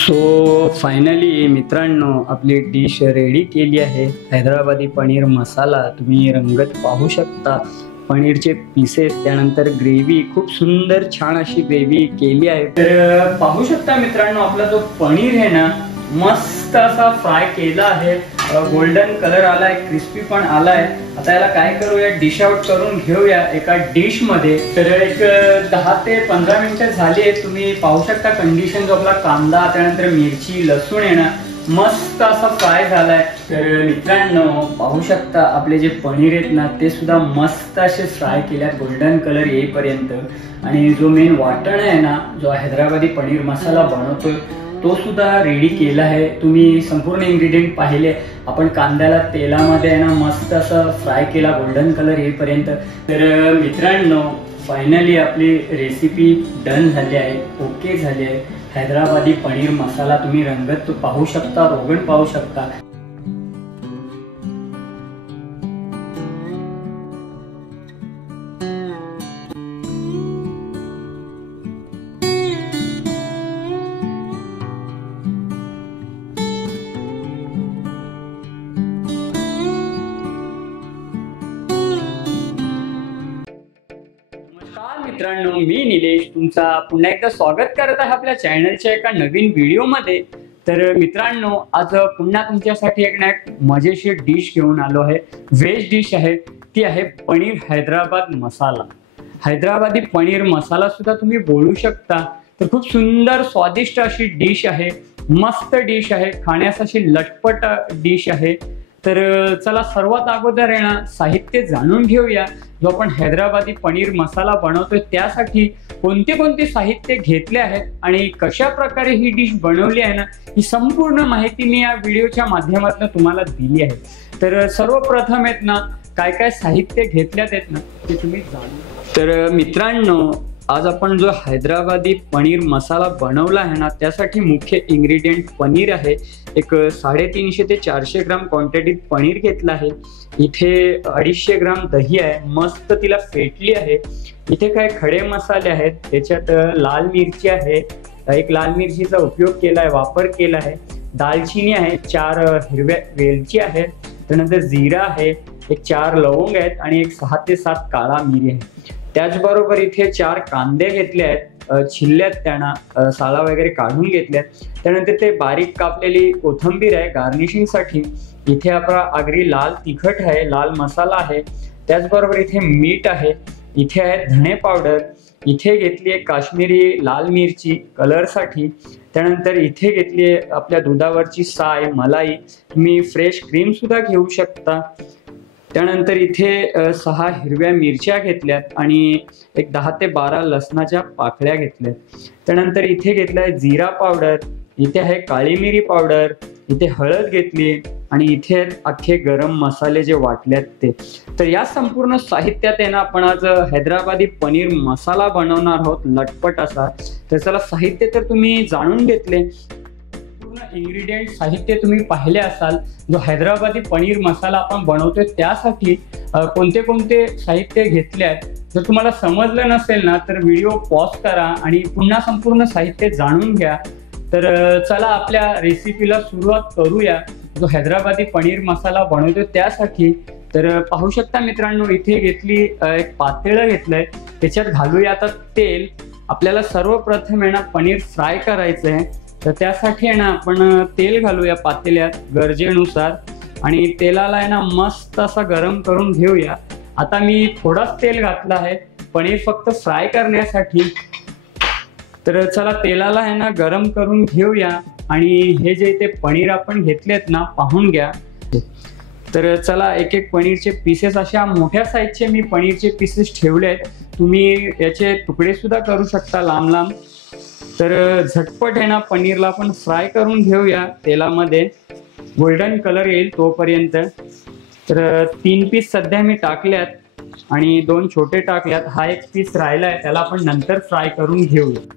So finally मित्रांनो आपली dish ready केली आहे। हैदराबादी पनीर मसाला तुम्ही रंगत पाहू शकता। पनीरचे पीसेस त्यानंतर ग्रेव्ही खूप सुंदर छान अशी ग्रेव्ही केली आहे। तर पाहू शकता मित्रांनो आपला जो पनीर आहे ना मस्त असा फ्राय केला आहे। गोल्डन कलर आलाय, क्रिस्पी पण आलाय। आता याला काय करूया, डिश आउट करून घेऊया एका डिश मध्ये। तर एक 10 ते 15 मिनिटं झाली आहेत। तुम्ही पाहू शकता कंडिशन जो आपला कांदा त्यानंतर मिरची लसूण आहे ना मस्त असा फ्राय झालाय। तर मित्रांनो पाहू शकता आपले जे पनीर आहेत ना ते सुद्धा मस्त असे फ्राय केल्यात गोल्डन कलर येईपर्यंत। आणि जो मेन वाटण आहे ना जो हैदराबादी पनीर मसाला बनवतोय तो सुद्धा रेडी केला आहे। तुम्ही संपूर्ण इन्ग्रेडियंट पाहिले। आपण कांद्याला तेलामध्ये आहे ना मस्त असं फ्राय केला गोल्डन कलर येईपर्यंत। तर मित्रांनो फायनली आपली रेसिपी डन झाली आहे, ओके झाली आहे। हैदराबादी पनीर मसाला तुम्ही रंगत पाहू शकता, रोगण पाहू शकता। मित्रांनो मी निलेश तुमचा पुन्हा एकदा स्वागत करत आहे आपल्या चॅनलच्या एका नवीन व्हिडिओमध्ये। तर मित्रांनो आज पुन्हा तुमच्यासाठी एक मजेशीर डिश घेऊन आलो आहे। व्हेज डिश आहे, ती आहे पनीर हैदराबाद मसाला। हैदराबादी पनीर मसाला सुद्धा तुम्ही बोलू शकता। तर खूप सुंदर स्वादिष्ट अशी डिश आहे, मस्त डिश आहे, खाण्यास अशी लटपट डिश आहे। तर चला सर्वात अगोदर आहे ना साहित्य जाणून घेऊया। जो आपण हैदराबादी पनीर मसाला बनवतोय त्यासाठी कोणते कोणते साहित्य घेतले आहेत आणि कशा प्रकारे ही डिश बनवली आहे ना ही संपूर्ण माहिती मी या व्हिडिओच्या माध्यमातून तुम्हाला दिली आहे। तर सर्वप्रथम आहेत ना काय काय साहित्य घेतल्यात आहेत ना ते तुम्ही जाणून। तर मित्रांनो आज आपण जो हैदराबादी पनीर मसाला बनवला आहे ना त्यासाठी मुख्य इन्ग्रेडियंट पनीर आहे। एक 350 ते 400 ग्राम क्वांटिटीत पनीर घेतला आहे। इथे 250 ग्राम दही आहे, मस्त तिला फेटली आहे। इथे काय खडे मसाले आहेत, त्याच्यात लाल मिरची आहे, एक लाल मिरचीचा उपयोग केला आहे, वापर केला आहे। दालचिनी आहे, 4 हिरव्या वेलची आहेत, त्यानंतर जिरा आहे, एक 4 लवंग आहेत आणि एक 6 ते 7 काळा मिरी आहे। त्याचबरोबर इथे 4 कांदे घेतले आहेत, छिल्ल्यात त्यांना साला वगैरे काढून घेतल्यात। त्यानंतर ते बारीक कापलेली कोथिंबीर आहे गार्निशिंग साठी। इथे आपला आगरी लाल तिखट आहे, लाल मसाला आहे। त्याचबरोबर इथे मीठ आहे, इथे आहे धणे पावडर, इथे घेतली आहे काश्मीरी लाल मिरची कलर साठी। त्यानंतर इथे घेतली आहे आपल्या दुधावरची साय मलाई, तुम्ही फ्रेश क्रीम सुद्धा घेऊ शकता। त्यानंतर इथे 6 हिरव्या मिरच्या घेतल्यात आणि एक 10 ते 12 लसणाच्या पाकळ्या घेतल्यात। त्यानंतर इथे घेतलाय जिरा पावडर, इथे आहे काळी मिरी पावडर, इथे हळद घेतली आणि इथे अख्खे गरम मसाले जे वाटल्यात ते। तर या संपूर्ण साहित्यात आहे ना आपण आज हैदराबादी पनीर मसाला बनवणार आहोत लटपट असा। तर चला साहित्य तर तुम्ही जाणून घेतले, इन्ग्रेडियंट साहित्य तुम्ही पाहिले असाल। जो हैदराबादी पनीर मसाला आपण बनवतोय त्यासाठी कोणते कोणते साहित्य घेतले आहेत जर तुम्हाला समजलं नसेल ना तर व्हिडिओ पॉज करा आणि पुन्हा संपूर्ण साहित्य जाणून घ्या। तर चला आपल्या रेसिपीला सुरुवात करूया। जो हैदराबादी पनीर मसाला बनवतोय त्यासाठी तर पाहू शकता मित्रांनो इथे घेतली एक पातेलं घेतलंय, त्याच्यात घालूया आता तेल। आपल्याला सर्वप्रथम आहे ना पनीर फ्राय करायचं आहे, तर त्यासाठी आहे ना आपण तेल घालूया पातेल्यात गरजेनुसार आणि तेलाला आहे ना मस्त असा गरम करून घेऊया। आता मी थोडाच तेल घातला आहे पनीर फक्त फ्राय करण्यासाठी। तर चला तेलाला आहे ना गरम करून घेऊया आणि हे जे ते पनीर आपण घेतलेत ना पाहून घ्या। तर चला एक एक पनीरचे पीसेस अशा मोठ्या साईजचे मी पनीरचे पीसेस ठेवले आहेत, तुम्ही याचे तुकडे सुद्धा करू शकता लांब लांब। तर झटपट आहे ना पनीरला आपण फ्राय करून घेऊया तेलामध्ये, गोल्डन कलर येईल तोपर्यंत। तर 3 पीस सध्या मी टाकल्यात आणि 2 छोटे टाकल्यात, हा एक पीस राहिलाय त्याला आपण नंतर फ्राय करून घेऊया।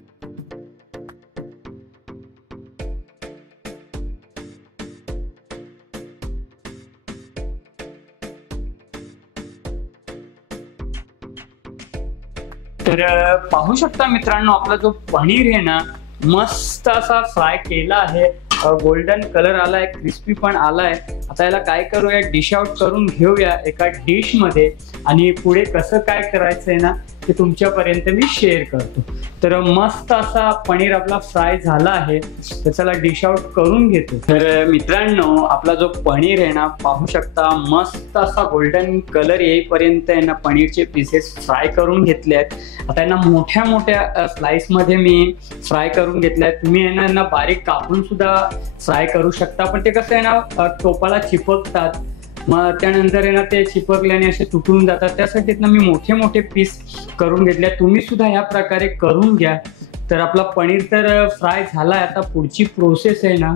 तर पाहू शकता मित्रांनो आपला जो पनीर आहे ना मस्त असा फ्राय केला आहे, गोल्डन कलर आलाय, क्रिस्पी पण आलाय। आता याला काय करूया, डिश आउट करून घेऊया एका डिश मध्ये आणि पुढे कसं काय करायचंय ना ते तुमच्यापर्यंत मी शेअर करतो। तर मस्त असा पनीर आपला फ्राय झाला आहे, तर चला डिश आउट करून घेतो। तर मित्रांनो, आपला जो पनीर आहे ना, पाहू शकता मस्त असा गोल्डन कलर येईपर्यंत आहे ना पनीरचे पीसेस फ्राय करून घेतले आहेत। आता यांना मोठ्या मोठ्या स्लाइस मध्ये मी फ्राय करून घेतले आहेत। तुम्ही यांना बारीक कापून सुद्धा फ्राय करू शकता, पण ते कसं आहे ना टोपाला चिपकतात, मग त्यानंतर आहे ना ते चिपकल्याने असे तुटून जातात। त्यासाठी ना मी मोठे मोठे पीस करून घेतले। तुम्ही सुद्धा ह्या प्रकारे करून घ्या। तर आपला पनीर तर फ्राय झालाय, आता पुढची प्रोसेस आहे ना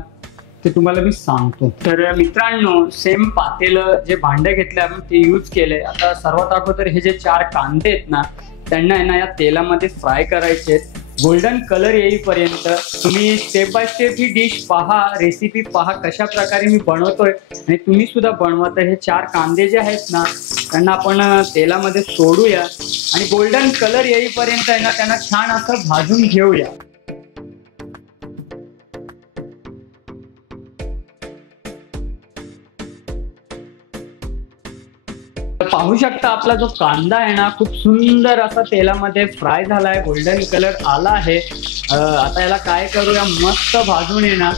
ते तुम्हाला मी सांगतो। तर मित्रांनो, सेम पातेलं जे भांडं घेतलं आपण ते यूज केलंय। आता सर्वात अगोदर हे जे 4 कांदे आहेत ना त्यांना आहे ना या तेलामध्ये फ्राय करायचे आहेत गोल्डन कलर येईपर्यंत। तुम्ही step by step he dish पहा, रेसिपी पहा कशा प्रकारे मी बनवतोय आणि तुम्ही सुद्धा बनवा। तर हे 4 कांदे जे आहेत ना त्यांना आपण तेलामध्ये सोडूया आणि गोल्डन कलर येईपर्यंत आहे ना त्यांना छान असं भाजून घेऊया। पाहू शकता आपला जो कांदा आहे ना खूप सुंदर असा तेलामध्ये फ्राय झालाय, गोल्डन कलर आला आहे। आता याला काय करूया, मस्त भाजून येणार।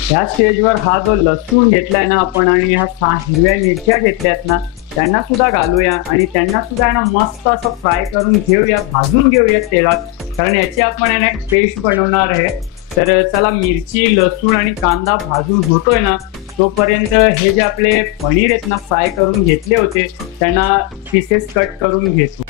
ह्या स्टेजवर हा जो लसूण घेतलाय ना आपण आणि ह्या 6 हिरव्या मिरच्या घेतल्यात ना त्यांना सुद्धा घालूया आणि त्यांना सुद्धा ना मस्त असं फ्राय करून घेऊया, भाजून घेऊया तेलात, कारण याची आपण आहे ना एक पेस्ट बनवणार आहे। तर चला, मिरची, लसूण आणि कांदा भाजून होतोय ना तोपर्यंत हे जे आपले पनीर आहेत ना फ्राय करून घेतले होते त्यांना पीसेस कट करून घेतो।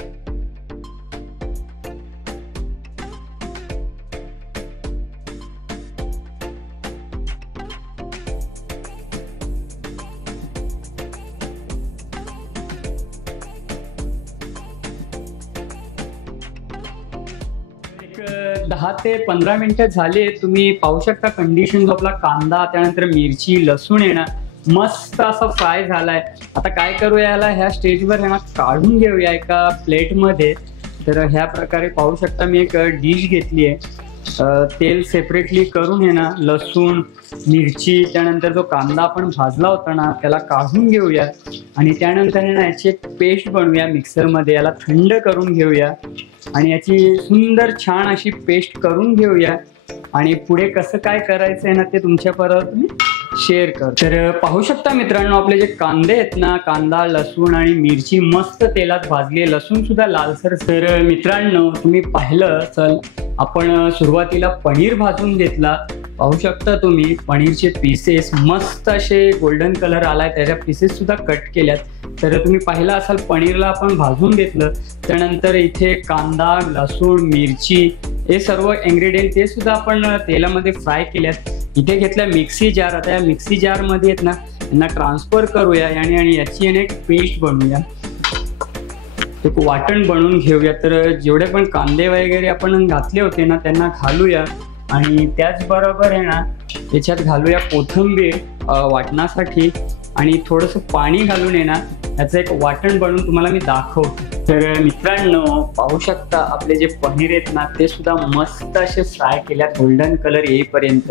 एक 10 ते 15 मिनिटं झाले। तुम्ही पाहू शकता कंडिशन, आपला कांदा त्यानंतर मिरची लसूण आहे ना मस्त असा फ्राय झालाय। आता काय करूया, याला ह्या स्टेजवर आहे ना काढून घेऊया एका प्लेट मध्ये। तर ह्या प्रकारे पाहू शकता मी एक डिश घेतली आहे, तेल सेपरेटली करून आहे ना लसूण मिरची त्यानंतर जो कांदा आपण भाजला होता ना त्याला काढून घेऊया आणि त्यानंतर आहे ना याची एक पेस्ट बनवूया मिक्सरमध्ये। याला थंड करून घेऊया आणि याची सुंदर छान अशी पेस्ट करून घेऊया आणि पुढे कसं काय करायचं आहे ना ते तुमच्यापर्यंत मी शेअर कर। तर पाहू शकता मित्रांनो, आपले जे कांदे आहेत ना, कांदा लसूण आणि मिरची मस्त तेलात भाजली, लसूण सुद्धा लालसर। तर मित्रांनो, तुम्ही पाहिलं चल आपण सुरुवातीला पनीर भाजून घेतला, पाहू शकता तुम्ही पनीरचे पीसेस मस्त असे गोल्डन कलर आलाय, त्याच्या पीसेस सुद्धा कट केल्यात। तर तुम्ही पाहिलं असाल पनीरला आपण भाजून घेतलं, त्यानंतर इथे कांदा लसूण मिरची हे सर्व इन्ग्रेडियंट ते सुद्धा आपण तेलामध्ये फ्राय केल्यात। इथे घेतल्या मिक्सी जार, आता या मिक्सी जार मध्ये आहेत ना यांना ट्रान्सफर करूया आणि याची एक पेस्ट बनवूया, एक वाटण बनवून घेऊया। तर जेवढे पण कांदे वगैरे आपण घातले होते ना त्यांना घालूया आणि त्याचबरोबर आहे ना याच्यात घालूया कोथिंबीर वाटणासाठी आणि थोडंसं पाणी घालून आहे ना याचं एक वाटण बनवून तुम्हाला मी दाखवतो। तर मित्रांनो, पाहू शकता आपले जे पनीर आहेत ना ते सुद्धा मस्त असे फ्राय केल्यात गोल्डन कलर येईपर्यंत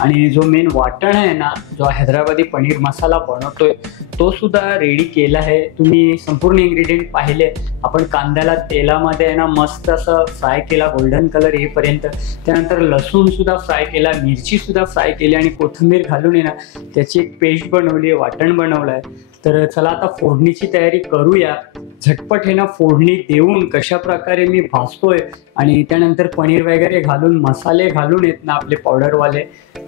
आणि जो मेन वाटण आहे ना, जो हैदराबादी पनीर मसाला बनवतोय तो सुद्धा रेडी केला आहे। तुम्ही संपूर्ण इन्ग्रेडियंट पाहिले, आपण कांद्याला तेलामध्ये आहे ना मस्त असं फ्राय केला गोल्डन कलर येईपर्यंत, त्यानंतर लसूण सुद्धा फ्राय केला, मिरची सुद्धा फ्राय केली आणि कोथिंबीर घालून आहे ना त्याची एक पेस्ट बनवली, वाटण बनवलंय। तर चला आता फोडणीची तयारी करूया, झटपट हे ना फोडणी देऊन कशा प्रकारे मी भाजतोय आणि त्यानंतर पनीर वगैरे घालून मसाले घालून येत ना आपले पावडरवाले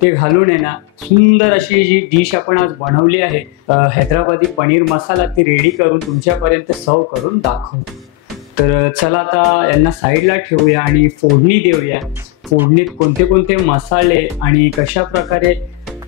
ते घालून आहे ना सुंदर अशी जी डिश आपण आज बनवली आहे हैदराबादी पनीर मसाला, ती रेडी करून तुमच्यापर्यंत सर्व करून दाखवतो। तर चला आता यांना साईडला ठेवूया आणि फोडणी देऊया। फोडणीत कोणते कोणते मसाले आणि कशा प्रकारे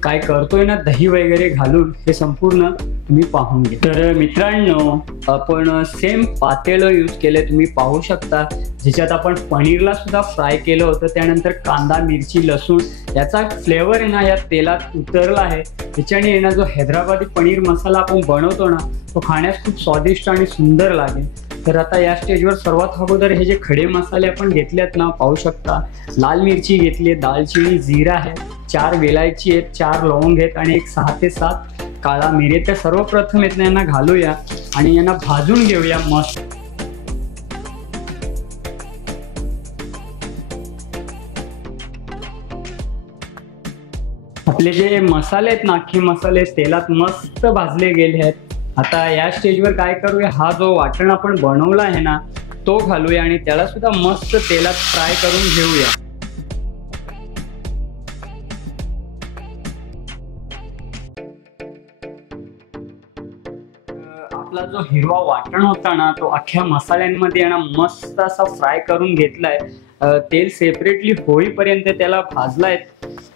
काय करतोय ना दही वगैरे घालून हे संपूर्ण तुम्ही पाहून घ्या। तर मित्रांनो, आपण सेम पातेलं यूज केले, तुम्ही पाहू शकता, ज्याच्यात आपण पनीरला सुद्धा फ्राय केलं होतं। त्यानंतर कांदा मिरची लसूण याचा फ्लेवर आहे ना या तेलात उतरला आहे, त्याच्याने आहे ना जो हैदराबादी पनीर मसाला आपण बनवतो ना तो खाण्यास खूप स्वादिष्ट आणि सुंदर लागेल। तर आता या स्टेजवर सर्वात अगोदर हे जे खडे मसाले आपण घेतलेत ना, पाहू शकता लाल मिरची घेतली, दालचिनी, जीरा आहे, 4 वेलायची आहेत, 4 लवंग आहेत आणि एक 6 ते 7 काळा मिरी. तर सर्वप्रथम यांना घालूया आणि यांना भाजून घेऊया मस्त. आपले जे मसाले आहेत ना, अख्खे मसाले तेलात मस्त भाजले गेले आहेत. आता या स्टेजवर काय करूया, हा जो वाटण आपण बनवला आहे ना तो घालूया आणि त्याला सुद्धा मस्त तेलात फ्राय करून घेऊया. आपला जो हिरवा वाटण होता ना तो अख्ख्या मसाल्यांमध्ये आहे ना मस्त असा फ्राय करून घेतलाय. तेल सेपरेटली होईपर्यंत त्याला भाजलाय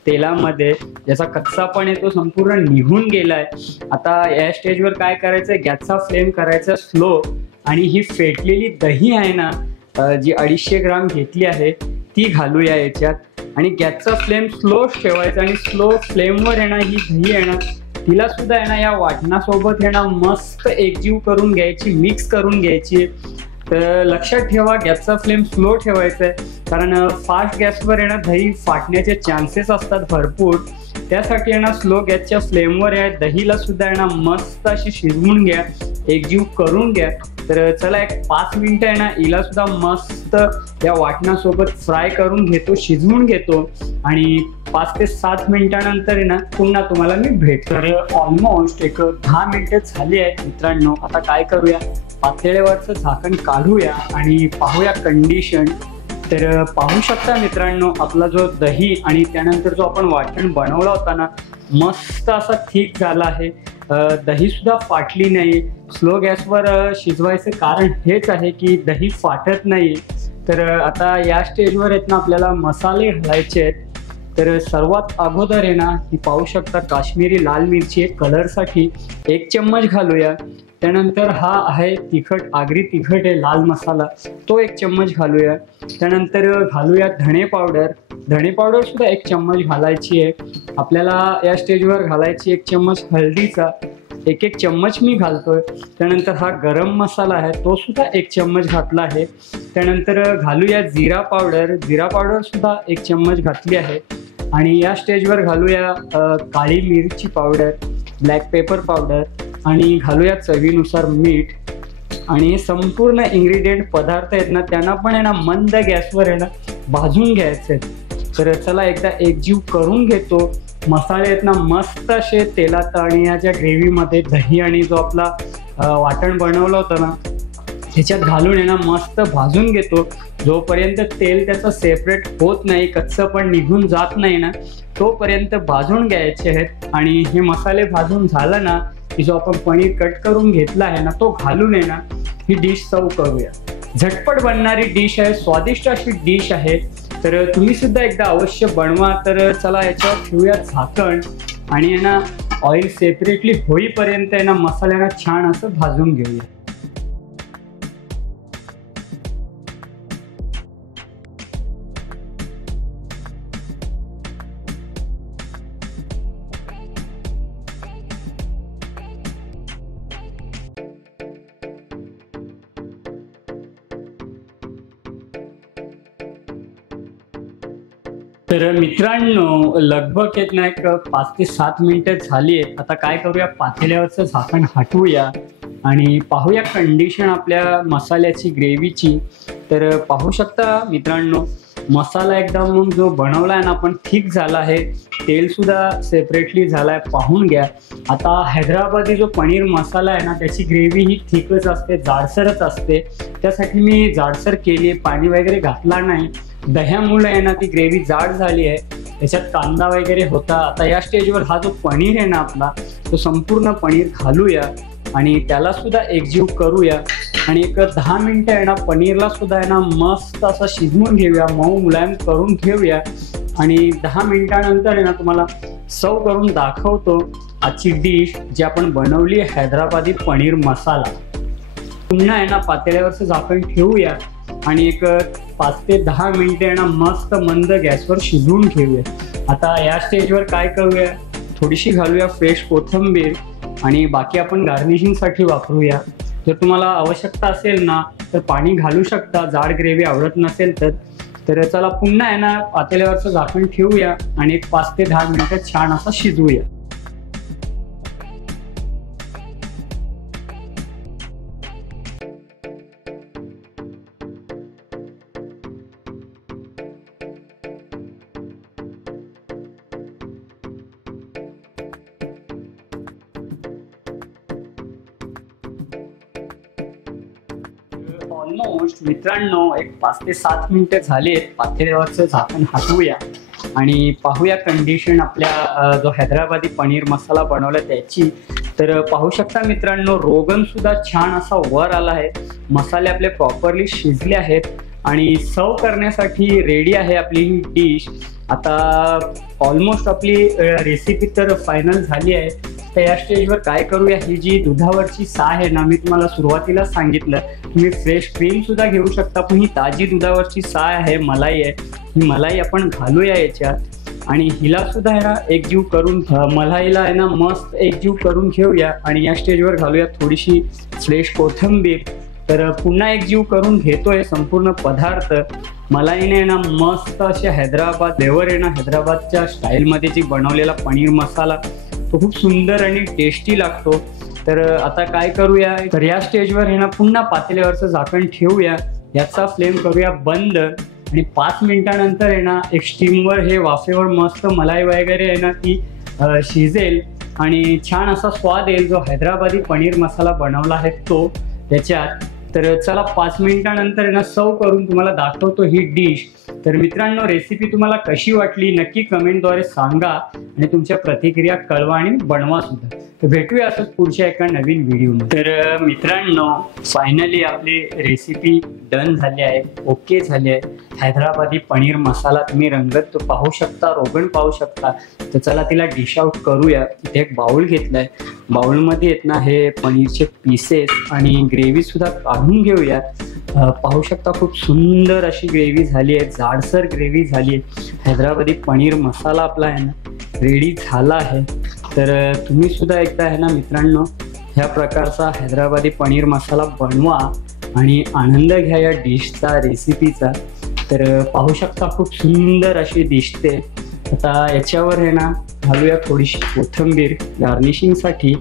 तेलामध्ये, ज्याचा कच्चापण आहे तो संपूर्ण निघून गेलाय. आता या स्टेजवर काय करायचंय, गॅसचा फ्लेम करायचा स्लो आणि ही फेटलेली दही आहे ना जी 250 ग्राम घेतली आहे ती घालूया याच्यात आणि गॅसचा फ्लेम स्लो ठेवायचा आणि स्लो फ्लेमवर आहे ना ही दही आहे ना तिला सुद्धा आहे ना या वाटणासोबत आहे ना मस्त एकजीव करून घ्यायची, मिक्स करून घ्यायची. तर लक्षात ठेवा गॅसचा फ्लेम स्लो ठेवायचा आहे, कारण फास्ट गॅसवर आहे ना दही फाटण्याचे चान्सेस असतात भरपूर. त्यासाठी आहे ना स्लो गॅसच्या फ्लेमवर आहे दहीला सुद्धा आहे ना मस्त अशी शिजवून घ्या, एकजीव करून घ्या. तर चला एक 5 मिनिटं आहे ना हिला सुद्धा मस्त या वाटणासोबत फ्राय करून घेतो, शिजवून घेतो आणि 5 ते 7 मिनिटानंतर आहे ना पुन्हा तुम्हाला मी भेटतो. तर ऑलमोस्ट एक 10 मिनिटं झाली आहेत मित्रांनो. आता काय करूया, पातेल्यावरचं झाकण काढूया आणि पाहूया कंडिशन. तर पाहू शकता मित्रांनो आपला जो दही आणि त्यानंतर जो आपण वाटण बनवला होता ना मस्त असा थिक झाला आहे. दही सुद्धा फाटली नाही. स्लो गॅसवर शिजवायचं कारण हेच आहे की दही फाटत नाही. तर आता या स्टेजवर आहेत ना आपल्याला मसाले घालायचे आहेत. तर सर्वात अगोदर आहे ना ही पाहू शकता काश्मीरी लाल मिरची कलरसाठी 1 चम्मच घालूया. त्यानंतर हा आहे तिखट, आगरी तिखट आहे लाल मसाला, तो 1 चम्मच घालूया. त्यानंतर घालूया धणे पावडर सुद्धा 1 चम्मच घालायची आहे. आपल्याला या स्टेजवर घालायची 1 चम्मच हळदीचा, 1 चम्मच मी घालतोय. त्यानंतर हा गरम मसाला आहे तो सुद्धा 1 चम्मच घातला आहे. त्यानंतर घालूया जिरा पावडर सुद्धा 1 चम्मच घातली आहे. आणि या स्टेजवर घालूया काळी मिरची पावडर, ब्लॅक पेपर पावडर आणि घालूया चवीनुसार मीठ. आणि संपूर्ण इन्ग्रेडियंट पदार्थ आहेत ना त्यांना पण आहे ना मंद गॅसवर आहे ना भाजून घ्यायचे आहेत. तर चला एकदा एकजीव करून घेतो. मसाले आहेत ना मस्त असे तेलात आणि याच्या ग्रेव्हीमध्ये दही आणि जो आपला वाटण बनवलं होतं ना ह्याच्यात घालून आहे ना मस्त भाजून घेतो. जोपर्यंत तेल त्याचं सेपरेट होत नाही, कच्चं पण निघून जात नाही ना तोपर्यंत भाजून घ्यायचे आहेत. आणि हे मसाले भाजून झालं ना की जो आपण पनीर कट करून घेतला आहे ना तो घालून आहे ना ही डिश सर्व करूया. झटपट बनणारी डिश आहे, स्वादिष्ट अशी डिश आहे. तर तुम्ही सुद्धा एकदा अवश्य बनवा. तर चला याच्यावर ठेवूया झाकण आणि आहे ना ऑइल सेपरेटली होईपर्यंत आहे ना मसाल्यांना छान असं भाजून घेऊया. तर मित्रांनो लगभग एक ना एक 5 ते 7 मिनिटं झाली आहेत. आता काय करूया, पातेल्यावरचं झाकण हटवूया आणि पाहूया कंडिशन आपल्या मसाल्याची, ग्रेव्हीची. तर पाहू शकता मित्रांनो मसाला एकदम जो बनवला आहे ना आपण थिक झाला आहे, तेल सुद्धा सेपरेटली झाला आहे, पाहून घ्या. आता हैदराबादी जो पनीर मसाला आहे ना त्याची ग्रेव्ही ही थिकच असते, जाडसरच असते. त्यासाठी मी जाडसर केली, पाणी वगैरे घातला नाही. दह्यामुळे आहे ना ती ग्रेव्ही जाड झाली आहे. त्याच्यात कांदा वगैरे होता. आता या स्टेजवर हा जो पनीर आहे ना आपला तो संपूर्ण पनीर घालूया आणि त्याला सुद्धा एकजीव करूया आणि एक 10 मिनिटं आहे ना पनीरला सुद्धा आहे ना मस्त असं शिजवून घेऊया, मऊ मुलायम करून घेऊया. आणि 10 मिनिटानंतर आहे ना तुम्हाला सर्व करून दाखवतो आजची डिश जी आपण बनवली, हैदराबादी पनीर मसाला. पुन्हा आहे ना पातेल्यावरचं झाकण ठेवूया आणि एक 5 ते 10 मिनिटं आहे ना मस्त मंद गॅसवर शिजवून घेऊया. आता या स्टेजवर काय करूया, थोडीशी घालूया फ्रेश कोथिंबीर आणि बाकी आपण गार्निशिंगसाठी वापरूया. जर तुम्हाला आवश्यकता असेल ना तर पाणी घालू शकता, जाड ग्रेव्ही आवडत नसेल तर चला पुन्हा आहे ना पातेल्यावरचं झाकण ठेवूया आणि एक 5 ते 10 मिनिटं छान असं शिजवूया. ऑलमोस्ट मित्रांनो एक 5 ते 7 मिनिटं झालेत. पातेल्यावरचं झाकण हटवूया आणि पाहूया कंडिशन आपल्या जो हैदराबादी पनीर मसाला बनवला त्याची. तर पाहू शकता मित्रांनो, रोगन सुद्धा छान असा वर आला आहे. मसाले आपले प्रॉपरली शिजले आहेत आणि सर्व करण्यासाठी रेडी आहे आपली ही डिश. आता ऑलमोस्ट आपली रेसिपी तर फायनल झाली आहे. तर या स्टेजवर काय करूया, ही जी दुधावरची साय आहे ना, मी तुम्हाला सुरुवातीला सांगितलं तुम्ही फ्रेश क्रीम सुद्धा घेऊ शकता, पण ही ताजी दुधावरची साय आहे, मलाई आहे. ही मलाई आपण घालूया याच्यात आणि हिला सुद्धा आहे ना एकजीव करून, मलाईला आहे ना मस्त एकजीव करून घेऊया आणि या स्टेजवर घालूया थोडीशी फ्रेश कोथिंबीर. तर पुन्हा एकजीव करून घेतोय संपूर्ण पदार्थ. मलाईने ना मस्त असे हैदराबाद फ्लेवर आहे ना, हैदराबादच्या स्टाईलमध्ये जी बनवलेला पनीर मसाला तो खूप सुंदर आणि टेस्टी लागतो. तर आता काय करूया, तर या स्टेजवर आहे ना पुन्हा पातेल्यावरचं झाकण ठेवूया, याचा फ्लेम करूया बंद आणि 5 मिनिटानंतर आहे ना एक स्टीमवर हे वाफेवर मस्त मलाई वगैरे आहे ना ती शिजेल आणि छान असा स्वाद येईल जो हैदराबादी पनीर मसाला बनवला आहे तो त्याच्यात. तर चला 5 मिनिटानंतर आहे ना सर्व करून तुम्हाला दाखवतो ही डिश. तर मित्रांनो, रेसिपी तुम्हाला कशी वाटली नक्की कमेंटद्वारे सांगा आणि तुमच्या प्रतिक्रिया कळवा आणि बनवा सुद्धा. तर भेटूया असंच पुढच्या एका नवीन व्हिडिओमध्ये. तर मित्रांनो, फायनली आपली रेसिपी डन झाली आहे, ओके झाली आहे. हैदराबादी पनीर मसाला तुम्ही रंगत पाहू शकता, रोगण पाहू शकता. तर चला तिला डिश आउट करूया. इथे एक बाउल घेतलाय, बाउलमध्ये आहेत ना हे पनीरचे पीसेस आणि ग्रेव्ही सुद्धा काढून घेऊया. पाहू शकता खूप सुंदर अशी ग्रेव्ही झाली आहे, जाडसर ग्रेव्ही झाली आहे. हैदराबादी पनीर मसाला आपला आहे ना रेडी झाला आहे. तर तुम्ही सुद्धा एकदा आहे ना मित्रांनो ह्या प्रकारचा हैदराबादी पनीर मसाला बनवा आणि आनंद घ्या या डिशचा, रेसिपीचा. तर पाहू शकता खूप सुंदर अशी दिसते. आता याच्यावर आहे ना घालूया थोडीशी कोथिंबीर गार्निशिंगसाठी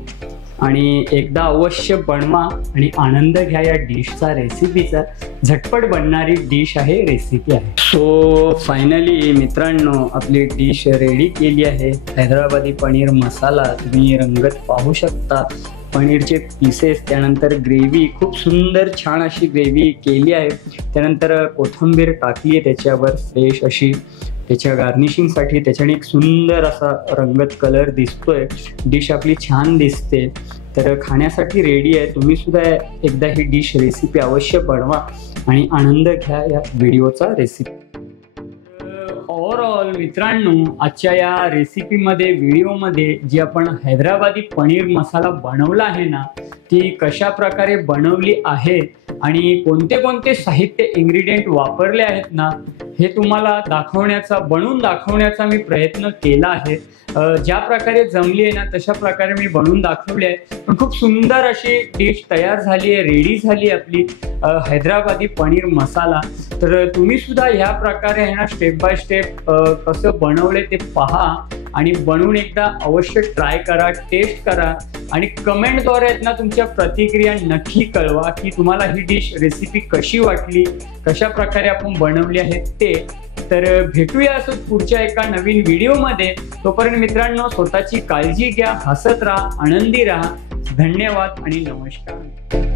आणि एकदा अवश्य बनवा आणि आनंद घ्या या डिशचा, रेसिपीचा. झटपट बनणारी डिश आहे, रेसिपी आहे. सो फायनली मित्रांनो आपली डिश रेडी केली आहे. हैदराबादी पनीर मसाला तुम्ही रंगत पाहू शकता, पनीरचे पीसेस, त्यानंतर ग्रेव्ही खूप सुंदर छान अशी ग्रेव्ही केली आहे. त्यानंतर कोथिंबीर टाकली आहे त्याच्यावर फ्रेश अशी त्याच्या गार्निशिंगसाठी. त्याच्याने एक सुंदर असा रंगत कलर दिसतोय, डिश आपली छान दिसते. तर खाण्यासाठी रेडी आहे. तुम्ही सुद्धा एकदा ही डिश रेसिपी अवश्य बनवा आणि आनंद घ्या या व्हिडिओचा, रेसिपी. ओव्हरऑल मित्रांनो, आजच्या या रेसिपीमध्ये, व्हिडिओमध्ये जी आपण हैदराबादी पनीर मसाला बनवला आहे ना, ती कशा प्रकारे बनवली आहे आणि कोणते कोणते साहित्य इन्ग्रेडियंट वापरले आहेत ना, हे तुम्हाला बनवून दाखवण्याचा मी प्रयत्न केला आहे. ज्या प्रकारे जमली आहे ना तशा प्रकारे मी बनवून दाखवली आहे. पण खूप सुंदर अशी डिश तयार झाली आहे, रेडी झाली आपली हैदराबादी पनीर मसाला. तर तुम्ही सुद्धा ह्या प्रकारे आहे ना स्टेप बाय स्टेप कसं बनवले ते पहा आणि बनवून एकदा अवश्य ट्राय करा, टेस्ट करा आणि कमेंटद्वारे आहेत ना तुमच्या प्रतिक्रिया नक्की कळवा की तुम्हाला ही डिश, रेसिपी कशी वाटली, कशा प्रकारे आपण बनवली आहे ते. तर भेटूया असं पुढच्या एका नवीन व्हिडिओमध्ये. तोपर्यंत मित्रांनो स्वतःची काळजी घ्या, हसत राहा, आनंदी राहा. धन्यवाद आणि नमस्कार.